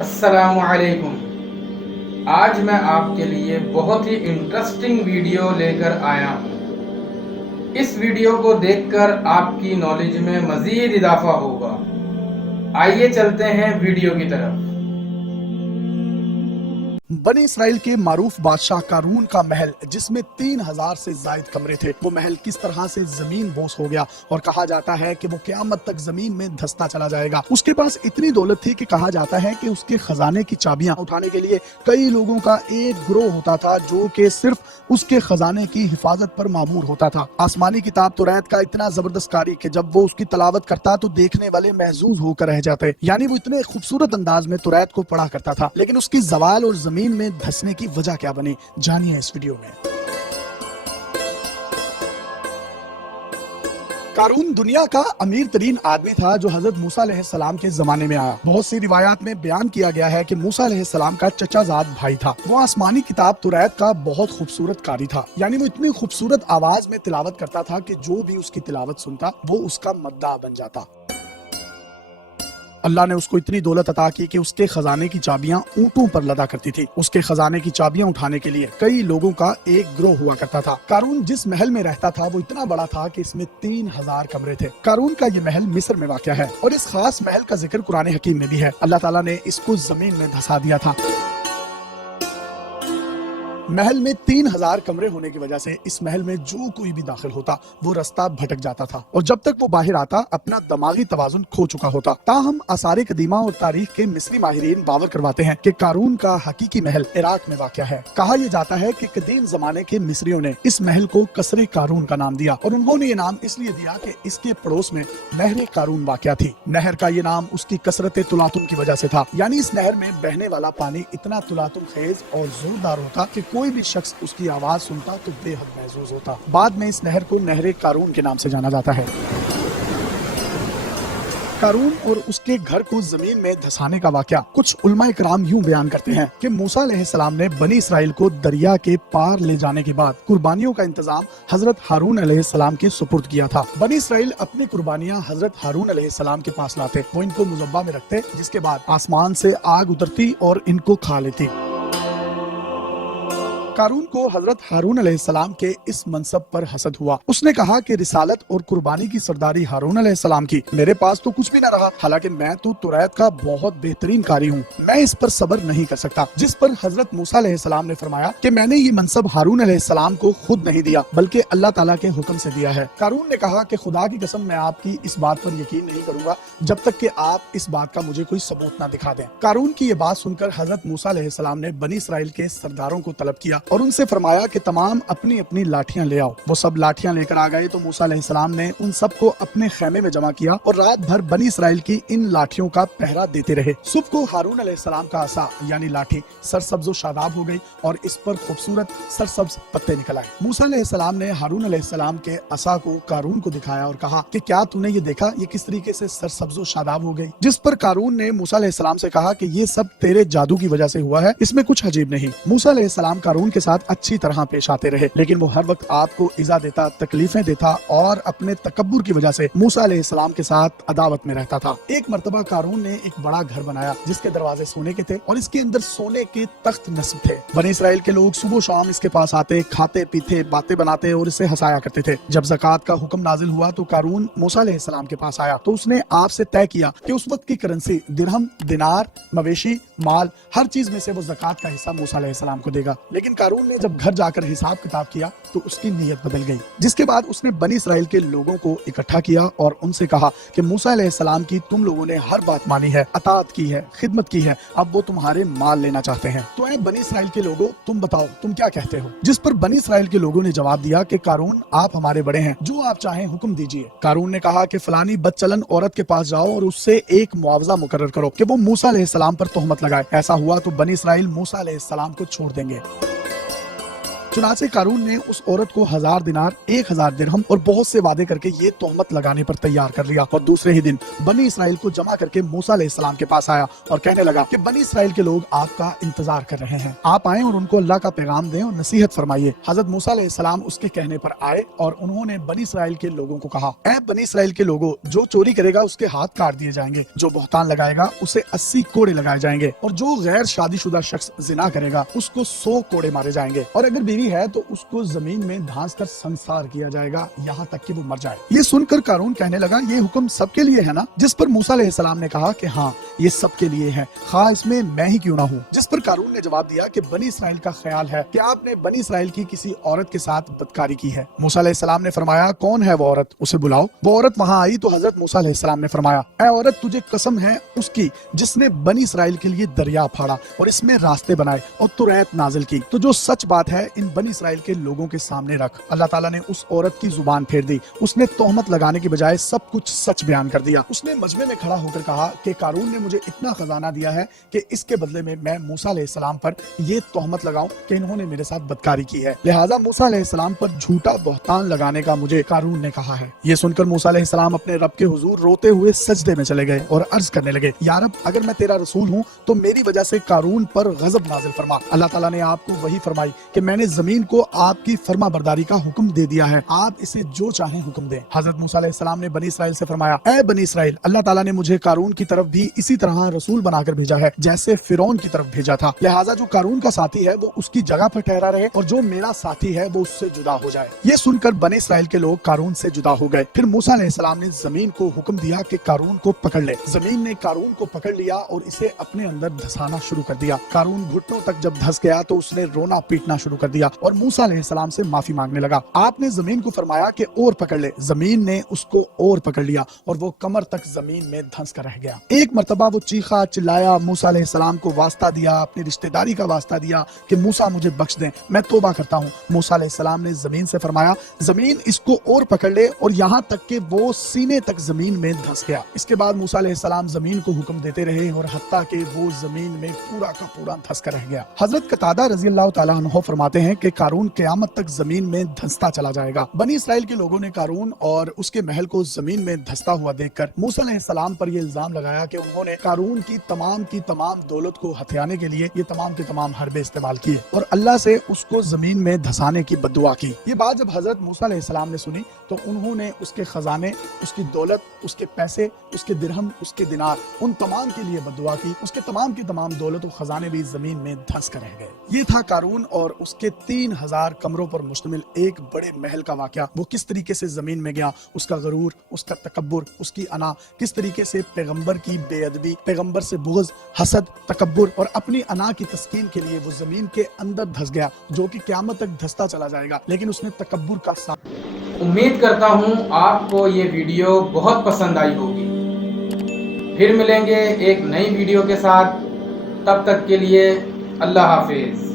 अस्सलामुअलैकुम। आज मैं आपके लिए बहुत ही इंटरेस्टिंग वीडियो लेकर आया हूँ। इस वीडियो को देखकर आपकी नॉलेज में मज़ीद इजाफा होगा। आइए चलते हैं वीडियो की तरफ। बनी इसराइल के मारूफ बादशाह कारून का महल, जिसमें 3000 से ज्यादा कमरे थे, वो महल किस तरह से जमीन बोस हो गया और कहा जाता है कि वो क़यामत तक जमीन में धंसता चला जाएगा। उसके पास इतनी दौलत थी कि कहा जाता है कि उसके खजाने की चाबियां उठाने के लिए कई लोगों का एक ग्रोह होता था जो कि सिर्फ उसके खजाने की हिफाजत पर मामूर होता था। आसमानी किताब तौरात का इतना जबरदस्त कारी कि जब वो उसकी तलावत करता तो देखने वाले महजूज होकर रह जाते। यानी वो इतने खूबसूरत अंदाज में तौरात को पढ़ा करता था। लेकिन उसकी जवाल और जमीन में धंसने की वजह क्या बनी, जानिए इस वीडियो में। कारून दुनिया का अमीर तरीन आदमी था जो हजरत मूसा अलैहिस्सलाम के जमाने में आया। बहुत सी रिवायात में बयान किया गया है कि मूसा अलैहिस्सलाम का चचाजाद भाई था। वो आसमानी किताब तौरात का बहुत खूबसूरत कारी था। यानी वो इतनी खूबसूरत आवाज में तिलावत करता था कि जो भी उसकी तिलावत सुनता वो उसका मद्दा बन जाता। अल्लाह ने उसको इतनी दौलत अता की कि उसके खजाने की चाबियां ऊंटों पर लदा करती थी। उसके खजाने की चाबियां उठाने के लिए कई लोगों का एक ग्रोह हुआ करता था। कारून जिस महल में रहता था वो इतना बड़ा था कि इसमें 3000 कमरे थे। कारून का ये महल मिस्र में वाक़या है और इस खास महल का जिक्र कुरान हकीम में भी है। अल्लाह ताला ने इसको जमीन में धंसा दिया था। महल में 3000 कमरे होने की वजह से इस महल में जो कोई भी दाखिल होता वो रास्ता भटक जाता था और जब तक वो बाहर आता अपना दिमागी तवाजुन खो चुका होता। ताहम आसार कदीमा और तारीख के मिस्री माहिरीन बावर करवाते हैं कि कारून का हकीकी महल इराक में वाक़या है। कहा यह जाता है कि कदीम जमाने के मिस्रियों ने इस महल को कसरे कारून का नाम दिया और उन्होंने ये नाम इसलिए दिया कि इसके पड़ोस में नहर कारून वाक़या थी। नहर का ये नाम उसकी कसरत तुलातुम की वजह से था। यानी इस नहर में बहने वाला पानी इतना तुलातुम खेज और जोरदार होता कि कोई भी शख्स उसकी आवाज सुनता तो बेहद महसूस होता। बाद में इस नहर को नहर कारून के नाम से जाना जाता है। कारून और उसके घर को जमीन में धंसाने का वाकया कुछ उलमा कराम यूं बयान करते हैं कि मूसा अलैहिस्सलाम ने बनी इसराइल को दरिया के पार ले जाने के बाद कुर्बानियों का इंतजाम हजरत हारून अलैहिस्सलाम के सुपुर्द किया था। बनी इसराइल अपनी कुर्बानियां हजरत हारून अलैहिस्सलाम के पास लाते, वो इनको मुज़ब्बा में रखते, जिसके बाद आसमान से आग उतरती और इनको खा लेती। कारून को हजरत हारून अलैहिस्सलाम के इस मनसब पर हसद हुआ। उसने कहा कि रिसालत और कुर्बानी की सरदारी हारून अलैहिस्सलाम की, मेरे पास तो कुछ भी न रहा। हालांकि मैं तो तौरात का बहुत बेहतरीन कारी हूँ, मैं इस पर सब्र नहीं कर सकता। जिस पर हजरत मूसा अलैहिस्सलाम ने फरमाया कि मैंने ये मनसब हारून अलैहिस्सलाम को खुद नहीं दिया बल्कि अल्लाह ताला के हुक्म से दिया है। कारून ने कहा कि खुदा की कसम मैं आपकी इस बात पर यकीन नहीं करूंगा जब तक कि आप इस बात का मुझे कोई सबूत ना दिखा दें। कारून की ये बात सुनकर हजरत मूसा अलैहिस्सलाम ने बनी इसराइल के सरदारों को तलब किया और उनसे फरमाया कि तमाम अपनी अपनी लाठियां ले आओ। वो सब लाठियां लेकर आ गए तो मूसा अलैहिस्सलाम ने उन सबको अपने खेमे में जमा किया और रात भर बनी इसराइल की इन लाठियों का पहरा देते रहे। सुबह को हारून अलैहिस्सलाम का असा यानी लाठी सरसब्ज व शादाब हो गई और इस पर खूबसूरत सरसब्ज पत्ते निकल आए। मूसा अलैहिस्सलाम ने हारून अलैहिस्सलाम के असा को कारून को दिखाया और कहा कि क्या तूने ये देखा, ये किस तरीके से सरसब्ज व शादाब हो गई। जिस पर कारून ने मूसा अलैहिस्सलाम से कहा कि ये सब तेरे जादू की वजह से हुआ है, इसमें कुछ अजीब नहीं। मूसा अलैहिस्सलाम कारून के साथ अच्छी तरह पेश आते रहे, लेकिन वो हर वक्त आपको इज़ा देता, तकलीफें देता और अपने तकब्बुर की वजह से मूसा अलैहिस्सलाम के साथ अदावत में रहता था। एक मर्तबा कारून ने एक बड़ा घर बनाया जिसके दरवाजे सोने के थे और इसके अंदर सोने के तख्त नस्ब थे। बनी इसराइल के लोग सुबह शाम इसके पास आते, खाते पीते, बातें बनाते और इसे हंसाया करते थे। जब ज़कात का हुक्म नाजिल हुआ तो कारून मूसा अलैहिस्सलाम के पास आया तो उसने आपसे तय किया कि उस वक्त की करेंसी दिरहम, दिनार, मवेशी, माल, हर चीज में से वो ज़कात का हिस्सा मूसा अलैहिस्सलाम को देगा। लेकिन कारून ने जब घर जाकर हिसाब किताब किया तो उसकी नीयत बदल गई। जिसके बाद उसने बनी इसराइल के लोगों को इकट्ठा किया और उनसे कहा कि मूसा अलैहिस्सलाम की तुम लोगों ने हर बात मानी है, अताअत की है, खिदमत की है, अब वो तुम्हारे माल लेना चाहते हैं। तो ऐ बनी इसराइल के लोगों, तुम बताओ तुम क्या कहते हो। जिस पर बनी इसराइल के लोगों ने जवाब दिया कि कारून आप हमारे बड़े हैं, जो आप चाहें हुक्म दीजिए। कारून ने कहा कि फलानी बदचलन औरत के पास जाओ और उससे एक मुआवजा मुकर्रर करो कि वो मूसा अलैहिस्सलाम पर तोहमत लगाए। ऐसा हुआ तो बनी इसराइल मूसा अलैहिस्सलाम को छोड़ देंगे। चुनाचे कारून ने उस औरत को 1000 दिनार, 1000 दिरहम और बहुत से वादे करके ये तोहमत लगाने पर तैयार कर लिया और दूसरे ही दिन बनी इसराइल को जमा करके मूसा अलैहिस्सलाम के पास आया और कहने लगा कि बनी इसराइल के लोग आपका इंतजार कर रहे हैं, आप आए और उनको अल्लाह का पैगाम दें और नसीहत फरमाइए। हजरत मूसा अलैहिस्सलाम उसके कहने पर आए और उन्होंने बनी इसराइल के लोगों को कहा, ऐ बनी इसराइल के लोगों, जो चोरी करेगा उसके हाथ काट दिए जाएंगे, जो बहतान लगाएगा उसे 80 कोड़े लगाए जाएंगे और जो गैर शादीशुदा शख्स जिना करेगा उसको 100 कोड़े मारे जाएंगे और अगर बीवी है तो उसको जमीन में धांस कर संसार किया जाएगा यहाँ तक कि वो मर जाए। ये सुनकर कारून कहने लगा, ये हुक्म सबके लिए है ना? जिस पर मूसा अलैहिस्सलाम ने कहा कि हाँ, ये सबके लिए है, खा इसमें मैं ही क्यों ना हूँ। जिस पर कारून ने जवाब दिया कि बनी इसराइल का ख्याल है कि आपने बनी इसराइल की किसी औरत के साथ बदकारी की है। मूसा अलैहिस्सलाम ने फरमाया, कौन है वो औरत, उसे बुलाओ। वो औरत वहाँ आई तो हजरत मूसा अलैहिस्सलाम ने फरमाया, ऐ औरत, तुझे कसम है उसकी जिसने बनी इसराइल के लिए दरिया फाड़ा और इसमें रास्ते बनाए और तुरैत नाजिल की, तो जो सच बात है इन बनी इसराइल के लोगों के सामने रख। अल्लाह ताला ने उस औरत की जुबान फेर दी, उसने तोहमत लगाने की बजाय सब कुछ सच बयान कर दिया। उसने मजमे में खड़ा होकर कहा कि कारून ने मुझे इतना खजाना दिया है कि इसके बदले में मैं मूसा अलैहिस्सलाम पर ये तोहमत लगाऊं कि इन्होंने मेरे साथ बदकारी की है, लिहाजा मूसा अलैहिस्सलाम पर झूठा बहतान लगाने का मुझे कारून ने कहा है। ये सुनकर मूसा अलैहिस्सलाम अपने रब के हुजूर रोते हुए सजदे में चले गए और अर्ज करने लगे, या रब, अगर मैं तेरा रसूल हूँ तो मेरी वजह से कारून पर गजब नाजिल फरमा। अल्लाह ताला ने आपको वही फरमाई कि मैंने जमीन को आपकी फर्मा बरदारी का हुक्म दे दिया है, आप इसे जो चाहें हुक्म दें। हजरत मूसा अलैहिस्सलाम ने बनी इसराइल से फरमाया, ऐ बनी इसराइल, अल्लाह ताला ने मुझे कारून की तरफ भी इसी तरह रसूल बनाकर भेजा है जैसे फिरौन की तरफ भेजा था, लिहाजा जो कारून का साथी है वो उसकी जगह पर ठहरा रहे और जो मेरा साथी है वो उससे जुदा हो जाए। ये सुनकर बनी इसराइल के लोग कारून से जुदा हो गए। फिर मूसा अलैहिस्सलाम ने जमीन को हुक्म दिया कि कारून को पकड़ ले। जमीन ने कारून को पकड़ लिया और इसे अपने अंदर धसाना शुरू कर दिया। कारून घुटनों तक जब धस गया तो उसने रोना पीटना शुरू कर दिया और मूसा अलैहिस्सलाम से माफी मांगने लगा। आपने जमीन को फरमाया कि और पकड़ ले। जमीन ने उसको और पकड़ लिया और वो कमर तक जमीन में धंस कर रह गया। एक मर्तबा वो चीखा चिल्लाया, मूसा अलैहिस्सलाम को वास्ता दिया, अपनी रिश्तेदारी का वास्ता दिया कि मूसा मुझे बख्श दें, मैं तौबा करता हूँ। मूसा अलैहिस्सलाम ने जमीन से फरमाया, जमीन इसको और पकड़ ले, और यहाँ तक कि वो सीने तक जमीन में धंस गया। इसके बाद मूसा अलैहिस्सलाम जमीन को हुक्म देते रहे और हत्ता कि वो जमीन में पूरा का पूरा धंस कर रह गया। हजरत कतादा रज़ी अल्लाह तआला अन्हु फरमाते हैं कि कारून क़यामत तक जमीन में धंसता चला जाएगा। बनी इसराइल के लोगों ने कारून और उसके महल को जमीन में धंसता हुआ देखकर मूसा अलैहिस्सलाम पर यह इल्जाम लगाया कि उन्होंने कारून की तमाम दौलत को हथियाने के लिए ये तमाम के तमाम हरबे इस्तेमाल किए और अल्लाह से उसको जमीन में धसाने की बद्दुआ की। ये बात जब हजरत मूसा अलैहिस्सलाम ने सुनी तो उन्होंने उसके खजाने, उसकी दौलत, उसके पैसे, उसके दिरहम, उसके दिनार, उन तमाम के लिए बद्दुआ की। उसके तमाम की तमाम दौलत और खजाने भी जमीन में धंस कर रह गए। ये था कारून और उसके 3000 कमरों पर मुश्तमिल एक बड़े महल का वाकया। वो किस तरीके से जमीन में गया, उसका गरूर, उसका तकब्बुर, उसकी अना, किस तरीके से पैगंबर की बेअदबी, पैगंबर से बुग़्ज़, हसद, तकब्बुर और अपनी अना की तस्कीन के लिए वो जमीन के अंदर धंस गया, जो कि क़यामत तक धंसता चला जाएगा, लेकिन उसने तकब्बुर का साथ। उम्मीद करता हूँ आपको ये वीडियो बहुत पसंद आई होगी। फिर मिलेंगे एक नई वीडियो के साथ, तब तक के लिए अल्लाह हाफिज।